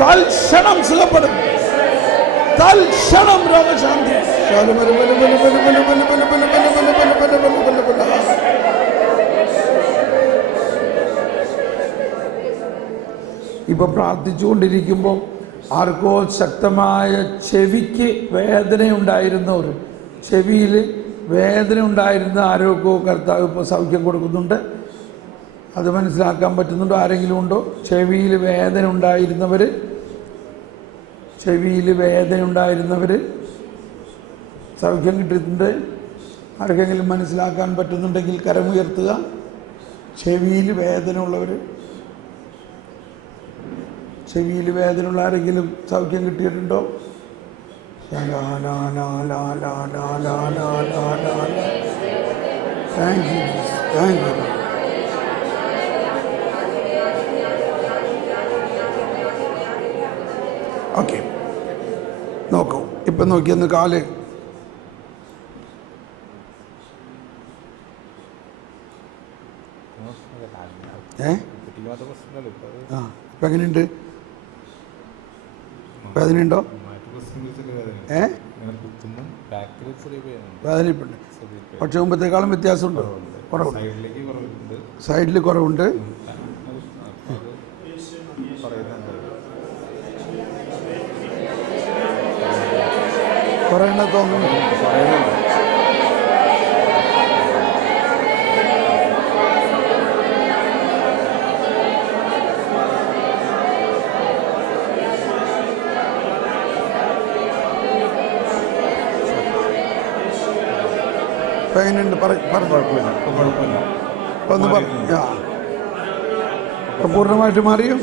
തൽക്ഷണം സുഖപ്പെടും, തൽക്ഷണം രോഗശാന്തി. ഇപ്പൊ പ്രാർത്ഥിച്ചുകൊണ്ടിരിക്കുമ്പോൾ ആർക്കോ ശക്തമായ ചെവിക്ക് വേദന ഉണ്ടായിരുന്നവർ, ചെവിയിൽ വേദന ഉണ്ടായിരുന്ന ആരോഗ്യമോ കർത്താവ് ഇപ്പോൾ സൗഖ്യം കൊടുക്കുന്നുണ്ട്. അത് മനസ്സിലാക്കാൻ പറ്റുന്നുണ്ടോ? ആരെങ്കിലും ഉണ്ടോ? ചെവിയിൽ വേദന ഉണ്ടായിരുന്നവർ, ചെവിയിൽ വേദന ഉണ്ടായിരുന്നവർ സൗഖ്യം കിട്ടിയിട്ടുണ്ട്. ആർക്കെങ്കിലും മനസ്സിലാക്കാൻ പറ്റുന്നുണ്ടെങ്കിൽ കരമുയർത്തുക. ചെവിയിൽ വേദന ഉള്ളവർ, ചെവിയിൽ വേദനയുള്ള ആരെങ്കിലും സൗഖ്യം കിട്ടിയിട്ടുണ്ടോ? Thank you, thank you. Okay, നോക്കൂ. ഇപ്പം നോക്കിയൊന്ന് കാല് ഇപ്പം എങ്ങനെയുണ്ട്? വേദനയുണ്ടോ? വേദനയിപ്പുണ്ട്. പക്ഷെ മുമ്പത്തേക്കാളും വ്യത്യാസമുണ്ടോ? കുറവുണ്ട്. സൈഡിൽ കുറവുണ്ട്. കുറയണ തോന്നുന്നു. എങ്ങനെയുണ്ട്? ഒന്ന് പൂർണ്ണമായിട്ട് മാറിയോ?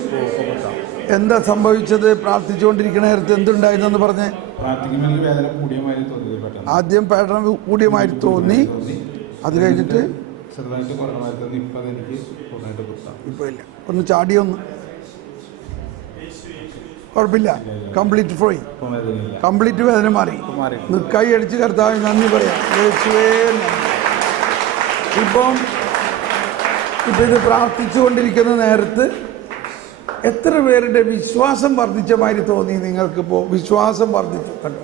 എന്താ സംഭവിച്ചത്? പ്രാർത്ഥിച്ചുകൊണ്ടിരിക്കുന്ന നേരത്ത് എന്തുണ്ടായിരുന്നെന്ന് പറഞ്ഞേ. ആദ്യം വേദന കൂടിയമായി തോന്നി, അത് കഴിഞ്ഞിട്ട് ഇപ്പൊ ഇല്ല. ഒന്ന് ചാടിയൊന്ന്, കുഴപ്പമില്ല. കംപ്ലീറ്റ് ഫ്രീ, കംപ്ലീറ്റ് വേദന മാറി. കൈ അടിച്ച് കർത്താവിന് നന്ദി പറയാം. ഇപ്പം ഇത് പ്രാർത്ഥിച്ചുകൊണ്ടിരിക്കുന്ന നേരത്ത് എത്ര പേരുടെ വിശ്വാസം വർദ്ധിച്ച മാതിരി തോന്നി നിങ്ങൾക്കിപ്പോൾ? വിശ്വാസം വർദ്ധിച്ചു കണ്ടോ?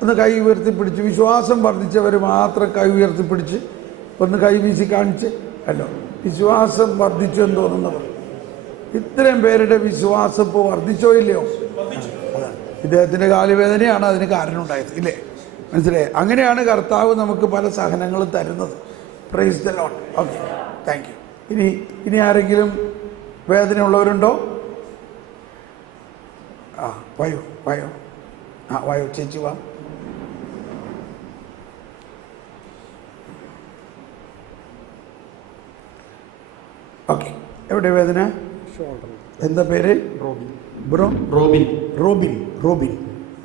ഒന്ന് കൈ ഉയർത്തിപ്പിടിച്ച്, വിശ്വാസം വർദ്ധിച്ചവർ മാത്രം കൈ ഉയർത്തിപ്പിടിച്ച് ഒന്ന് കൈ വീശി കാണിച്ച് കണ്ടോ? വിശ്വാസം വർദ്ധിച്ചു എന്ന് തോന്നുന്നവർ. ഇത്രയും പേരുടെ വിശ്വാസം ഇപ്പോൾ വർദ്ധിച്ചോ ഇല്ലയോ? ഇദ്ദേഹത്തിൻ്റെ കാലുവേദനയാണ് അതിന് കാരണം ഉണ്ടായത്, ഇല്ലേ? മനസ്സിലായി? അങ്ങനെയാണ് കർത്താവ് നമുക്ക് പല സഹനങ്ങളും തരുന്നത്. Price the Lord. Okay, thank you. ഇനി ആരെങ്കിലും വേദന ഉള്ളവരുണ്ടോ? വായോ വായോ, വായോ ചേച്ചി വാ. ഓക്കെ, എവിടെ വേദന? എന്താ പേര്? റോബിൻ.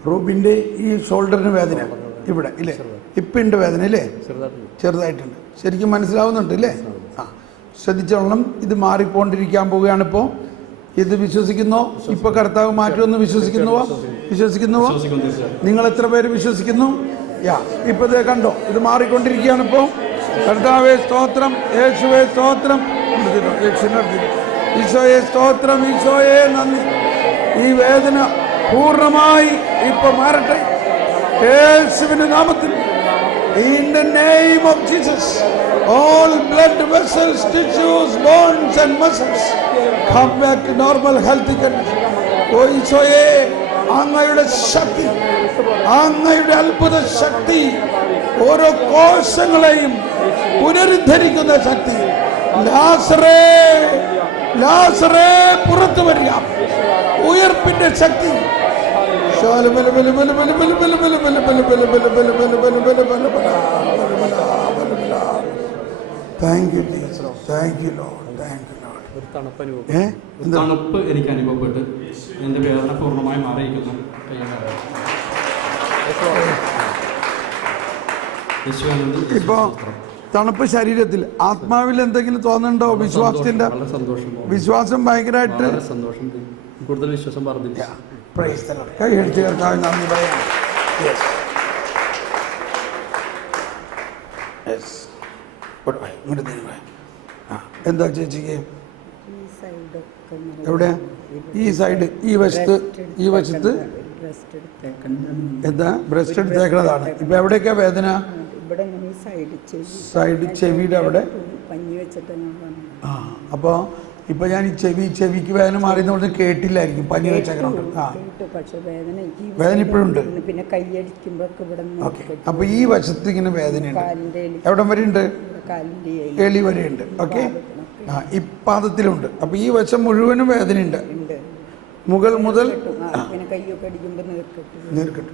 റോബിൻ്റെ ഈ ഷോൾഡറിന് വേദന ഇവിടെ ഇല്ലേ? ഇപ്പിൻ്റെ വേദന ഇല്ലേ? ചെറുതായിട്ടുണ്ട്. ശരിക്കും മനസ്സിലാവുന്നുണ്ട് ഇല്ലേ? ശ്രദ്ധിച്ചോളണം. ഇത് മാറിക്കൊണ്ടിരിക്കാൻ പോവുകയാണിപ്പോൾ. ഇത് വിശ്വസിക്കുന്നോ? ഇപ്പൊ കർത്താവ് മാറ്റുമെന്ന് വിശ്വസിക്കുന്നുവോ? നിങ്ങൾ എത്ര പേര് വിശ്വസിക്കുന്നു? ഇപ്പൊ ഇത് കണ്ടോ, ഇത് മാറിക്കൊണ്ടിരിക്കുകയാണ് ഇപ്പോൾ. കർത്താവേ സ്തോത്രം, യേശുവേ സ്തോത്രം, ഈശോയെ സ്തോത്രം, ഈശോയെ നന്ദി. ഈ വേദന പൂർണ്ണമായി ഇപ്പൊ മാറട്ടെ യേശുവിന്റെ നാമത്തിൽ. In the name of Jesus, all blood vessels, tissues, bones and muscles come back to normal healthy condition. ഓ ഈശോയെ, അങ്ങയുടെ ശക്തി, അങ്ങയുടെ അത്ഭുത ശക്തി ഓരോ കോശങ്ങളെയും പുനരുദ്ധരിക്കുന്ന ശക്തി. ലാസറേ പുറത്തു വരിക. ഉയർപ്പിന്റെ ശക്തി. Thank you, Jesus. Thank you, Lord. Thank you, Lord. തണുപ്പ് എനിക്ക് അനുഭവപ്പെട്ട് എൻ്റെ വേദന പൂർണ്ണമായി മാറിയിരിക്കുന്നു. ഇപ്പോ തണുപ്പ് ശരീരത്തിൽ, ആത്മാവിൽ എന്തെങ്കിലും തോന്നുന്നുണ്ടോ? വിശ്വാസത്തിന്റെ വിശ്വാസം ഭയങ്കരമായിട്ട് സന്തോഷം, കൂടുതൽ വിശ്വാസം വർദ്ധിച്ചു. കൈ അടിച്ച് കർത്താവിന് നന്ദി പറയാം. എന്താ ചേച്ചിക്ക്? എവിടെ? ഈ സൈഡ്, ഈ വശത്ത് എന്താ ബ്രസ്റ്റ് എടുത്തേക്കണതാണ്. ഇപ്പൊ എവിടെയൊക്കെയാ വേദന? സൈഡ് ചെവിയുടെ അവിടെ. ആ, അപ്പോൾ ഇപ്പൊ ഞാൻ ഈ ചെവിക്ക് വേദന മാറിയെന്ന് പറഞ്ഞ് കേട്ടില്ലായിരിക്കും, പനി വെച്ചേക്കണുണ്ട്. ആ, വേദന ഇപ്പോഴുണ്ട്. പിന്നെ കൈയടിക്കുമ്പോ. ഓക്കെ, അപ്പൊ ഈ വശത്ത് ഇങ്ങനെ വേദനയുണ്ട്. എവിടം വരെ ഉണ്ട്? എളി വരെ ഉണ്ട്. ഓക്കെ, ആ, ഈ പാദത്തിലുണ്ട്. അപ്പൊ ഈ വശം മുഴുവനും വേദനയുണ്ട്, മുകൾ മുതൽ നീർക്കെട്ട്.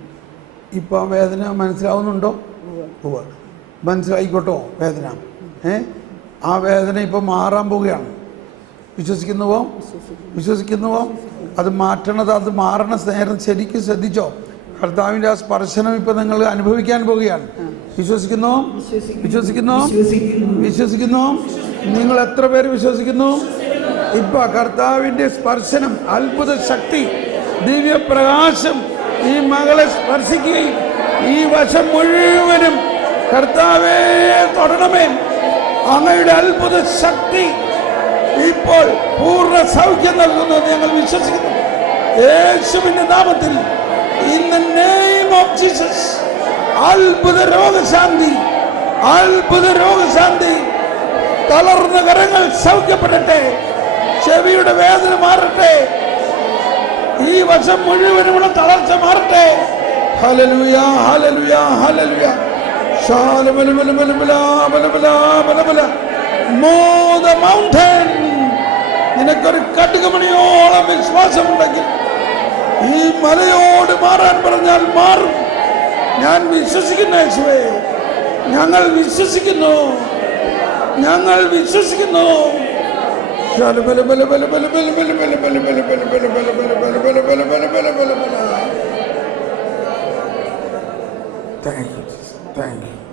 ഇപ്പൊ വേദന മനസ്സിലാവുന്നുണ്ടോ? മനസ്സിലായിക്കോട്ടോ വേദന. ആ വേദന ഇപ്പൊ മാറാൻ പോവുകയാണ്. വിശ്വസിക്കുന്നുവോ? അത് മാറ്റണത്, അത് മാറണ നേരം ശരിക്കും ശ്രദ്ധിച്ചോ. കർത്താവിൻ്റെ ആ സ്പർശനം ഇപ്പൊ നിങ്ങൾ അനുഭവിക്കാൻ പോവുകയാണ്. വിശ്വസിക്കുന്നു? നിങ്ങൾ എത്ര പേര് വിശ്വസിക്കുന്നു? ഇപ്പൊ കർത്താവിന്റെ സ്പർശനം, അത്ഭുത ശക്തി, ദിവ്യപ്രകാശം ഈ മകളെ സ്പർശിക്കുകയും ഈ വശം മുഴുവനും കർത്താവേ തൊടണമേ, അങ്ങയുടെ അത്ഭുത ശക്തി ഇപ്പോൾ പൂർണ്ണ സൗഖ്യം നൽകുന്നു ഞങ്ങൾ വിശ്വസിക്കുന്നു. യേശുവിന്റെ നാമത്തിൽ, in the name of Jesus, അത്ഭുത രോഗശാന്തി. തളർന്ന കരങ്ങൾ സൗഖ്യപ്പെടട്ടെ, ചെവിയുടെ വേദന മാറട്ടെ, ഈ വശം മുഴുവനുമുള്ള തളർച്ച മാറട്ടെ. Hallelujah, hallelujah, hallelujah. Move the mountain. നിനക്കൊരു കടുകുമണിയോളം വിശ്വാസമുണ്ടെങ്കിൽ ഈ മലയോട് മാറാൻ പറഞ്ഞാൽ മാറും. ഞാൻ വിശ്വസിക്കുന്നു യേശുവേ, ഞങ്ങൾ വിശ്വസിക്കുന്നു.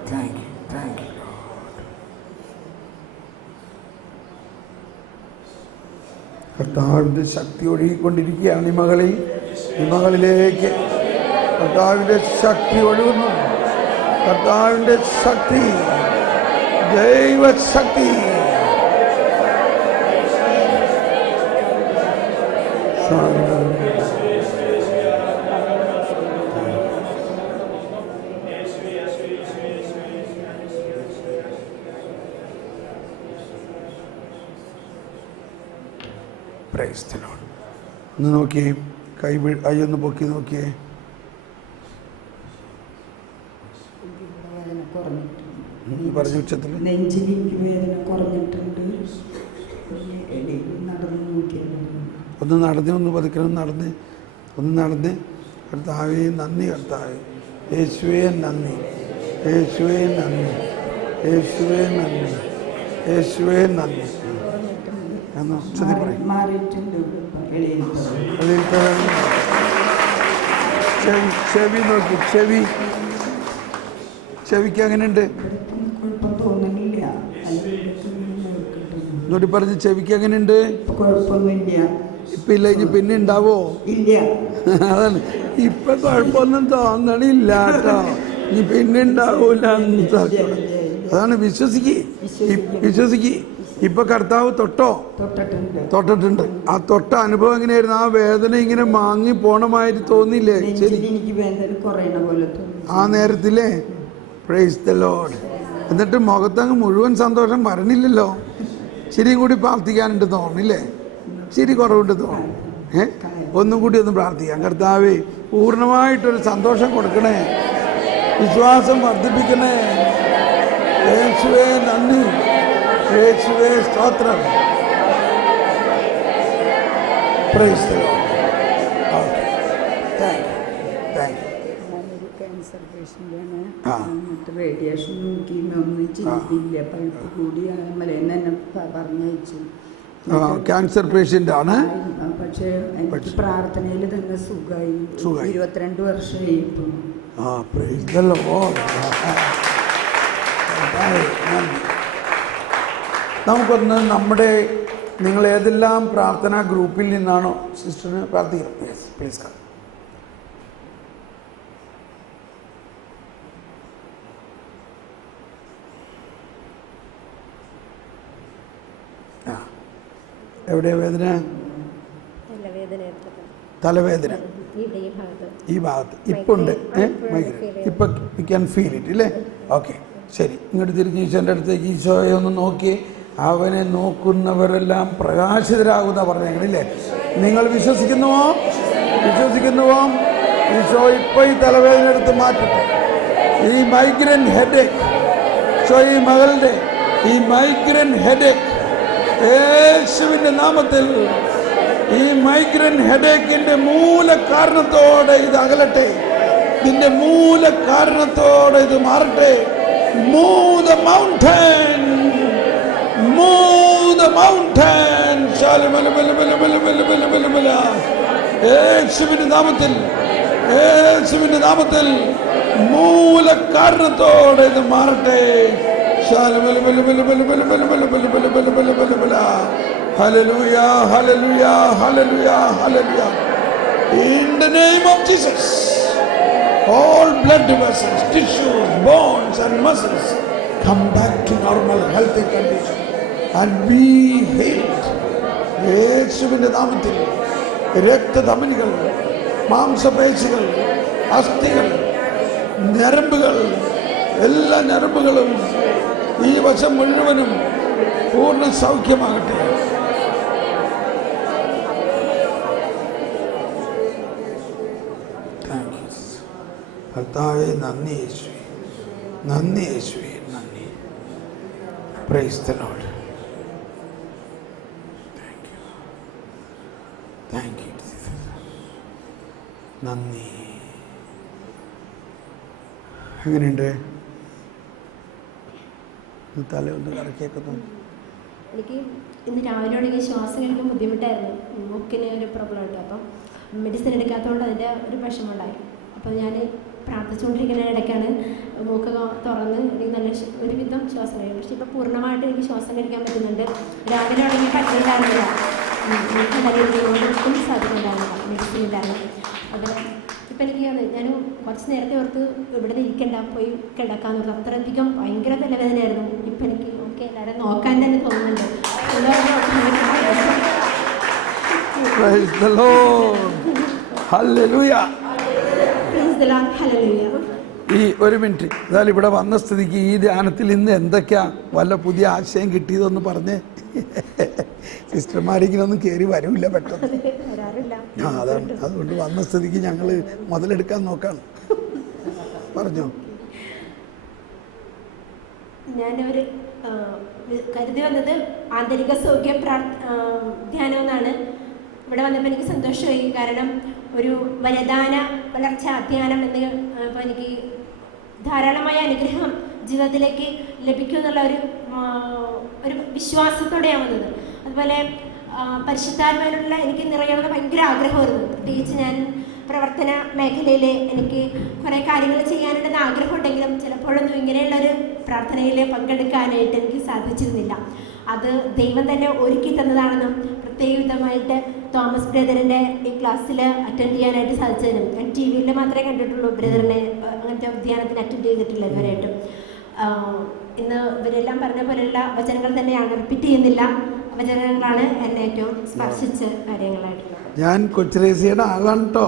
Thank you. കർത്താവിൻ്റെ ശക്തി ഒഴുകിക്കൊണ്ടിരിക്കുകയാണ് ഈ മകളിലേക്ക്. കർത്താവിൻ്റെ ശക്തി ഒഴുകുന്നു. കർത്താവിൻ്റെ ശക്തി, ദൈവശക്തി. Price the Lord. ഒന്ന് നോക്കിയേ, കൈ ഒന്ന് പൊക്കി നോക്കിയേ. പറഞ്ഞു ഉച്ചത്തിൽ ഒന്ന് നടന്ന് കർത്താവേ നന്ദി, കർത്താവേ യേശുവേ നന്ദി, ചെവി നോക്കി, ചെവിക്ക് എങ്ങനെയുണ്ട്? എന്നോട് പറഞ്ഞ് ചെവിക്ക് എങ്ങനെയുണ്ട്? ഇപ്പൊ ഇല്ല, ഇനി പിന്നെ ഉണ്ടാവോ? അതാണ്, ഇപ്പൊ കുഴപ്പമൊന്നും തോന്നണില്ല കേട്ടോ, ഇനി പിന്നെ ഉണ്ടാവൂല. അതാണ്, വിശ്വസിക്ക്. ഇപ്പൊ കർത്താവ് തൊട്ടിട്ടുണ്ട്. ആ തൊട്ട അനുഭവം എങ്ങനെയായിരുന്നു? ആ വേദന ഇങ്ങനെ മാങ്ങി പോണമായിട്ട് തോന്നില്ലേ? ശരി, ആ നേരത്തില്ലേ? Price the Lord. എന്നിട്ട് മുഖത്തങ്ങ് മുഴുവൻ സന്തോഷം വരണില്ലല്ലോ. ശരിയും കൂടി പ്രാർത്ഥിക്കാനുണ്ട് തോന്നില്ലേ? ശരി, കുറവുണ്ട് തോന്നും. ഒന്നും കൂടി ഒന്ന് പ്രാർത്ഥിക്കാം. കർത്താവേ, പൂർണ്ണമായിട്ടൊരു സന്തോഷം കൊടുക്കണേ, വിശ്വാസം വർദ്ധിപ്പിക്കണേ. യേശുവേ നന്ദി, യേശുവേ സ്തോത്രം. Praise the lord. Okay, thank you. Cancer പേഷ്യൻ്റാണ്. റേഡിയേഷൻ കീമൊന്നും ചെയ്തില്ല, പഴുപ്പ് കൂടി മലയെന്ന് തന്നെ പറഞ്ഞയച്ചു. ക്യാൻസർ പേഷ്യൻ്റ് ആണ്. പക്ഷേ എനിക്ക് പ്രാർത്ഥനയിൽ തന്നെ സുഖമായി. 22 വർഷമായി ഇപ്പം. നമുക്കൊന്ന് നിങ്ങൾ ഏതെല്ലാം പ്രാർത്ഥനാ ഗ്രൂപ്പിൽ നിന്നാണോ സിസ്റ്ററിന് പ്രാർത്ഥിക്കണം? Yes, please come. എവിടെയാ വേദന? തലവേദന ഈ ഭാഗത്ത് ഇപ്പം ഉണ്ട്. മൈഗ്രൈൻ ഇപ്പം യു ക്യാൻ ഫീൽ ഇറ്റ് ഇല്ലേ? ഓക്കെ, ശരി. ഇങ്ങോട്ട് തിരിഞ്ഞ് ഈശോൻ്റെ അടുത്തേക്ക് ഈശോയെ ഒന്ന് നോക്കി. അവനെ നോക്കുന്നവരെല്ലാം പ്രകാശിതരാകുന്ന പറഞ്ഞേക്കണില്ലേ? നിങ്ങൾ വിശ്വസിക്കുന്നുവോ? വിശ്വസിക്കുന്നുവോ? ഈശോ ഇപ്പം ഈ തലവേദന എടുത്ത് മാറ്റട്ടെ. ഈ മൈഗ്രൈൻ ഹെഡേക്ക്, ഈ മകളുടെ ഈ മൈഗ്രൈൻ ഹെഡേക്ക് യേശുവിൻ്റെ നാമത്തിൽ ഈ മൈഗ്രൈൻ ഹെഡേക്കിൻ്റെ മൂല കാരണത്തോടെ ഇത് അകലട്ടെ. ഇതിൻ്റെ മൂല കാരണത്തോടെ ഇത് മാറട്ടെ. Move the mountain, move the mountain. യേശുവിൻ്റെ നാമത്തിൽ, യേശുവിൻ്റെ നാമത്തിൽ മൂല കാരണത്തോടെ ഇത് മാറട്ടെ. Hallelujah, hallelujah, hallelujah, hallelujah. In the name of Jesus, all blood vessels, tissues, bones and muscles come back to normal healthy condition and be healed. യേശുവിൻ്റെ നാമത്തിൽ രക്തധമനികൾ, മാംസപേശികൾ, അസ്ഥികൾ, ഞരമ്പുകൾ, എല്ലാ ഞരമ്പുകളും ഈ വശം മുഴുവനും പൂർണ്ണ സൗഖ്യമാകട്ടെ. കർത്താവേ, നന്ദി യേശുവേ, നന്ദി യേശുവേ, നന്ദി. Price the Lord. Thank you, thank you, നന്ദി. എങ്ങനെയുണ്ട്? തല ഒന്ന് കറക്കിയൊക്കെ തോന്നി. എനിക്ക് ഇന്ന് രാവിലെ തുടങ്ങി ശ്വാസം എടുക്കാൻ ബുദ്ധിമുട്ടായിരുന്നു. മൂക്കിന് ഒരു പ്രോബ്ലം ഉണ്ട്. അപ്പം മെഡിസിൻ എടുക്കാത്തതുകൊണ്ട് അതിൻ്റെ ഒരു വിഷമമുണ്ടായി. അപ്പോൾ ഞാൻ പ്രാർത്ഥിച്ചുകൊണ്ടിരിക്കുന്ന ഇടയ്ക്കാണ് മൂക്ക് തുറന്ന് എനിക്ക് നല്ല ഒരുവിധം ശ്വാസം കഴിയും. പക്ഷേ ഇപ്പോൾ പൂർണ്ണമായിട്ട് എനിക്ക് ശ്വാസം കഴിക്കാൻ പറ്റുന്നുണ്ട്. രാവിലെ തുടങ്ങി പറ്റുന്നുണ്ടായിരുന്നില്ല. ഒട്ടും സാധിക്കുന്നുണ്ടായിരുന്നില്ല, മെഡിസിൻ ഇല്ലായിരുന്നു. അത് ഇപ്പം എനിക്ക് ഞാൻ കുറച്ച് നേരത്തെ ഓർത്ത് ഇവിടെ ഇരിക്കണ്ട, പോയി കിടക്കാന്ന് പറഞ്ഞു. അത്രയധികം ഭയങ്കര തലവേദനയായിരുന്നു. ഇപ്പം എനിക്ക് ഓക്കെ എല്ലാവരും നോക്കാൻ തന്നെ തോന്നുന്നുണ്ട്. Praise the Lord. Hallelujah. Praise the Lord. Hallelujah. ഈ ഒരു മിനിറ്റ്, എന്നാലും ഇവിടെ വന്ന സ്ഥിതിക്ക് ഈ ധ്യാനത്തിൽ ഇന്ന് എന്തൊക്കെയാ വല്ല പുതിയ ആശയം കിട്ടിയതെന്ന് പറഞ്ഞ് സിസ്റ്റർമാരിങ്ങനൊന്നും കയറി വരില്ല പെട്ടെന്ന്. അതാണ്, അതുകൊണ്ട് വന്ന സ്ഥിതിക്ക് ഞങ്ങൾ മുതലെടുക്കാൻ നോക്കാണ്. പറഞ്ഞോ. ഞാനൊരു കരുതി വന്നത് ആന്തരിക സൗഖ്യ ധ്യാനം എന്നാണ്. ഇവിടെ വന്നപ്പോൾ എനിക്ക് സന്തോഷമായി. കാരണം ഒരു വരദാന വളർച്ച ധ്യാനം എന്ന് ഇപ്പോൾ എനിക്ക് ധാരാളമായ അനുഗ്രഹം ജീവിതത്തിലേക്ക് ലഭിക്കുമെന്നുള്ള ഒരു വിശ്വാസത്തോടെയാണ് വന്നത്. അതുപോലെ പരിശുദ്ധാത്മാവിനുള്ള എനിക്ക് നിറയണമെന്ന് ഭയങ്കര ആഗ്രഹമായിരുന്നു. പ്രത്യേകിച്ച് ഞാൻ പ്രവർത്തന മേഖലയിൽ എനിക്ക് കുറേ കാര്യങ്ങൾ ചെയ്യാനുണ്ടെന്ന് ആഗ്രഹമുണ്ടെങ്കിലും ചിലപ്പോഴൊന്നും ഇങ്ങനെയുള്ളൊരു പ്രാർത്ഥനയിൽ പങ്കെടുക്കാനായിട്ട് എനിക്ക് സാധിച്ചിരുന്നില്ല. അത് ദൈവം തന്നെ ഒരുക്കി തന്നതാണെന്നും പ്രത്യേകമായിട്ട് തോമസ് ബ്രദറിൻ്റെ ഈ ക്ലാസ്സിൽ അറ്റൻഡ് ചെയ്യാനായിട്ട് സാധിച്ചതിനും, ഞാൻ ടി വിയിൽ മാത്രമേ കണ്ടിട്ടുള്ളൂ ബ്രദറിനെ അങ്ങനത്തെ ധ്യാനത്തിന് അറ്റൻഡ് ചെയ്തിട്ടില്ല ഇതുവരെയായിട്ടും. ഇന്ന് ഇവരെല്ലാം പറഞ്ഞ പോലെയുള്ള വചനങ്ങൾ തന്നെയാണ്, റിപ്പീറ്റ് ചെയ്യുന്നില്ല. വചനങ്ങളാണ് എന്നെ ഏറ്റവും സ്പർശിച്ച കാര്യങ്ങളായിട്ടുള്ളത്. ഞാൻ കൊച്ചുരേസിയുടെ ആളാണ് കേട്ടോ.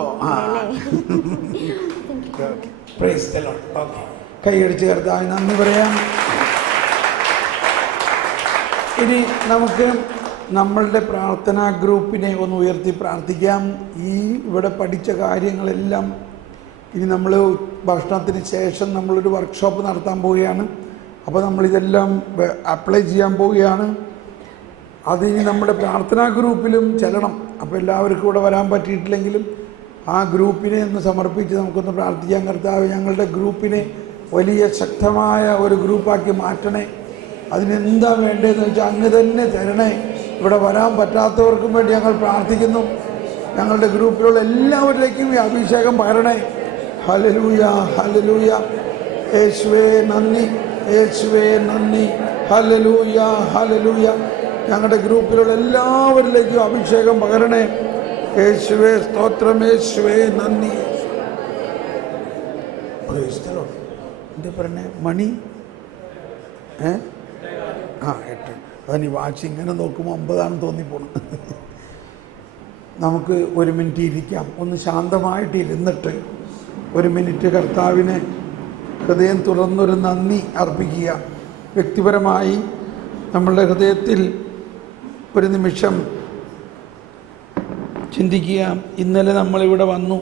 കൈയടിച്ച് കർത്താവിന് നന്ദി പറയാം. ഇനി നമുക്ക് നമ്മളുടെ പ്രാർത്ഥനാ ഗ്രൂപ്പിനെ ഒന്ന് ഉയർത്തി പ്രാർത്ഥിക്കാം. ഈ ഇവിടെ പഠിച്ച കാര്യങ്ങളെല്ലാം ഇനി നമ്മൾ ഭക്ഷണത്തിന് ശേഷം നമ്മളൊരു വർക്ക്ഷോപ്പ് നടത്താൻ പോവുകയാണ്. അപ്പോൾ നമ്മളിതെല്ലാം അപ്ലൈ ചെയ്യാൻ പോവുകയാണ്. അതിനി നമ്മുടെ പ്രാർത്ഥനാ ഗ്രൂപ്പിലും ചെല്ലണം. അപ്പോൾ എല്ലാവർക്കും ഇവിടെ വരാൻ പറ്റിയിട്ടില്ലെങ്കിലും ആ ഗ്രൂപ്പിനെ ഒന്ന് സമർപ്പിച്ച് നമുക്കൊന്ന് പ്രാർത്ഥിക്കാൻ. കർത്താവ്, ഞങ്ങളുടെ ഗ്രൂപ്പിനെ വലിയ ശക്തമായ ഒരു ഗ്രൂപ്പാക്കി മാറ്റണേ. അതിനെന്താ വേണ്ടതെന്ന് വെച്ചാൽ അങ്ങ് തന്നെ തരണേ. ഇവിടെ വരാൻ പറ്റാത്തവർക്കും വേണ്ടി ഞങ്ങൾ പ്രാർത്ഥിക്കുന്നു. ഞങ്ങളുടെ ഗ്രൂപ്പിലുള്ള എല്ലാവരിലേക്കും ഈ അഭിഷേകം പകരണേ. Hallelujah, hallelujah. യേശുവേ നന്ദി, യേശുവേ നന്ദി. Hallelujah, hallelujah. ഞങ്ങളുടെ ഗ്രൂപ്പിലുള്ള എല്ലാവരിലേക്കും അഭിഷേകം പകരണേ. യേശുവേ സ്തോത്രം, യേശുവേ നന്ദി. എന്താ പറഞ്ഞേ? മണി 8 അതിന് വാച്ച് ഇങ്ങനെ നോക്കുമ്പോൾ 50 തോന്നിപ്പോണം. നമുക്ക് 1 മിനിറ്റ് ഇരിക്കാം. ഒന്ന് ശാന്തമായിട്ട് ഇരുന്നിട്ട് 1 മിനിറ്റ് കർത്താവിനെ ഹൃദയം തുറന്നൊരു നന്ദി അർപ്പിക്കുക. വ്യക്തിപരമായി നമ്മളുടെ ഹൃദയത്തിൽ ഒരു നിമിഷം ചിന്തിക്കുക. ഇന്നലെ നമ്മളിവിടെ വന്നു.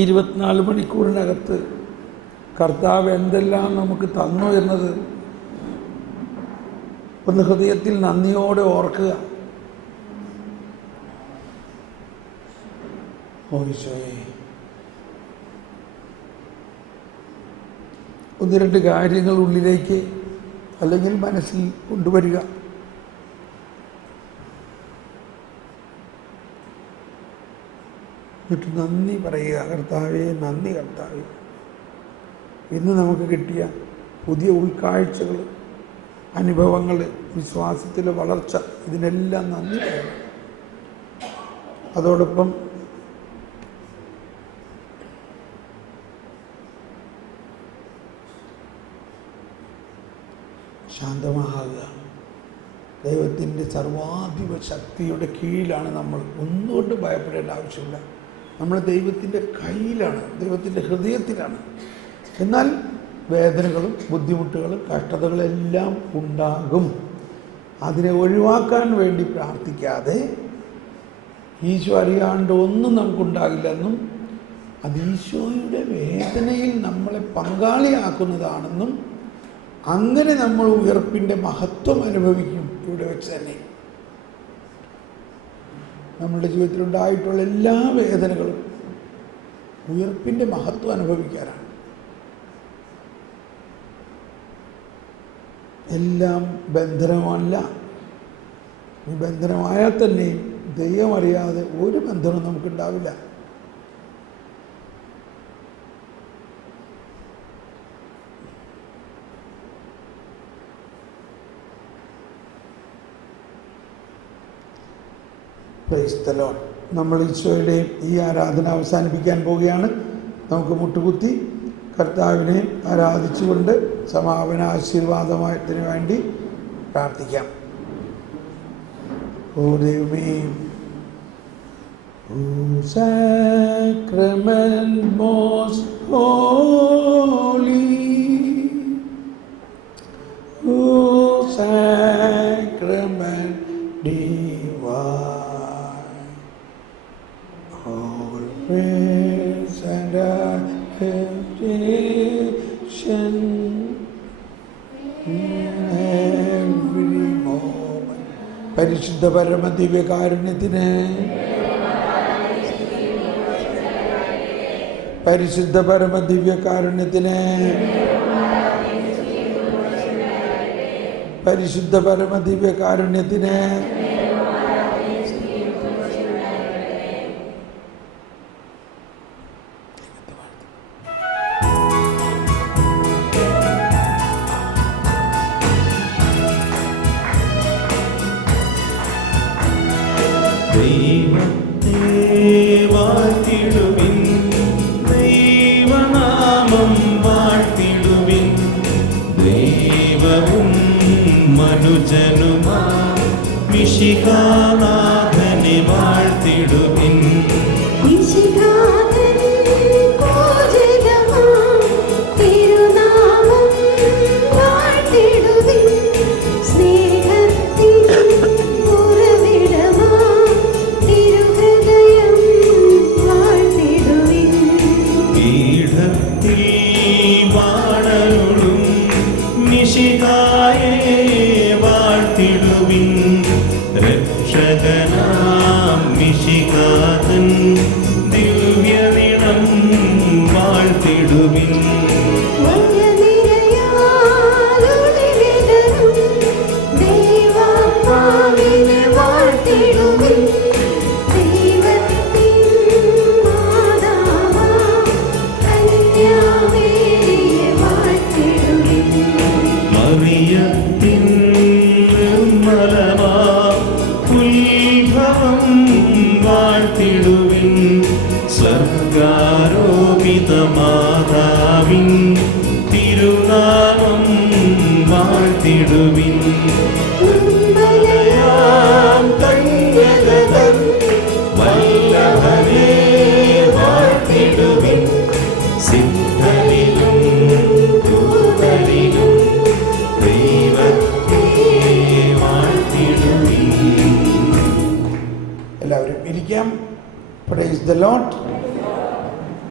24 മണിക്കൂറിനകത്ത് കർത്താവ് എന്തെല്ലാം നമുക്ക് തന്നു എന്നത് ഒന്ന് ഹൃദയത്തിൽ നന്ദിയോടെ ഓർക്കുക. ഈശോയെ, 1-2 കാര്യങ്ങൾ ഉള്ളിലേക്ക് അല്ലെങ്കിൽ മനസ്സിൽ കൊണ്ടുവരിക. എന്നിട്ട് നന്ദി പറയുക. കർത്താവേ, നന്ദി കർത്താവേ. ഇന്ന് നമുക്ക് കിട്ടിയ പുതിയ ഉൾക്കാഴ്ചകൾ, അനുഭവങ്ങൾ, വിശ്വാസത്തിലെ വളർച്ച, ഇതിനെല്ലാം നന്ദി പറയണം. അതോടൊപ്പം ശാന്തമാകുക. ദൈവത്തിൻ്റെ സർവാധിപ ശക്തിയുടെ കീഴിലാണ് നമ്മൾ. ഒന്നുകൊണ്ട് ഭയപ്പെടേണ്ട ആവശ്യമില്ല. നമ്മൾ ദൈവത്തിൻ്റെ കയ്യിലാണ്, ദൈവത്തിൻ്റെ ഹൃദയത്തിലാണ്. എന്നാൽ വേദനകളും ബുദ്ധിമുട്ടുകളും കഷ്ടതകളെല്ലാം ഉണ്ടാകും. അതിനെ ഒഴിവാക്കാൻ വേണ്ടി പ്രാർത്ഥിക്കാതെ ഈശോ അറിയാണ്ട് ഒന്നും നമുക്കുണ്ടാകില്ലെന്നും അത് ഈശോയുടെ വേദനയിൽ നമ്മളെ പങ്കാളിയാക്കുന്നതാണെന്നും അങ്ങനെ നമ്മൾ ഉയർപ്പിൻ്റെ മഹത്വം അനുഭവിക്കും. ഇവിടെ വെച്ച് തന്നെ നമ്മളുടെ ജീവിതത്തിലുണ്ടായിട്ടുള്ള എല്ലാ വേദനകളും ഉയർപ്പിൻ്റെ മഹത്വം അനുഭവിക്കാനാണ്. എല്ലാം ബന്ധനമല്ല. ഈ ബന്ധനമായാൽ തന്നെ ദൈവം അറിയാതെ ഒരു ബന്ധനവും നമുക്കുണ്ടാവില്ല. Praise the lord. നമ്മൾ ഈശോയുടെ ഈ ആരാധന അവസാനിപ്പിക്കാൻ പോവുകയാണ്. നമുക്ക് മുട്ടുകുത്തി കർത്താവിനെ ആരാധിച്ചുകൊണ്ട് സമാപന ആശീർവാദത്തിന് വേണ്ടി പ്രാർത്ഥിക്കാം. ഓ ദൈവമേ, O sacrament most holy, O sacrament divine, all praise and adoration in every moment. പരിശുദ്ധ പരമ ദിവ്യകാരുണ്യത്തിന്, പരിശുദ്ധ പരമ ദിവ്യകാരുണ്യത്തിന്, പരിശുദ്ധ പരമ ദിവ്യകാരുണ്യത്തിന്, ദൈവത്തെ വാഴ്ത്തിടുവിൻ, ദൈവനാമം വാഴ്ത്തിടുവിൻ, ദൈവവും മനുജനുമാ മിശിഹാനാഥനെ വാഴ്ത്തിടുവിൻ. രക്ഷകനാം മിശിഹാതൻ ദിവ്യനിണം വാഴ്ത്തിടുവിൻ. മറിയത്തിൻ നിർമ്മലമാ ഉത്ഭവം വാഴ്ത്തിടുവിൻ, സ്വർഗാരോപിത മാതാവിൻ തിരുനാമം വാഴ്ത്തിടുവിൻ. എല്ലാവരും ഇരിക്കാം. Praise the Lord.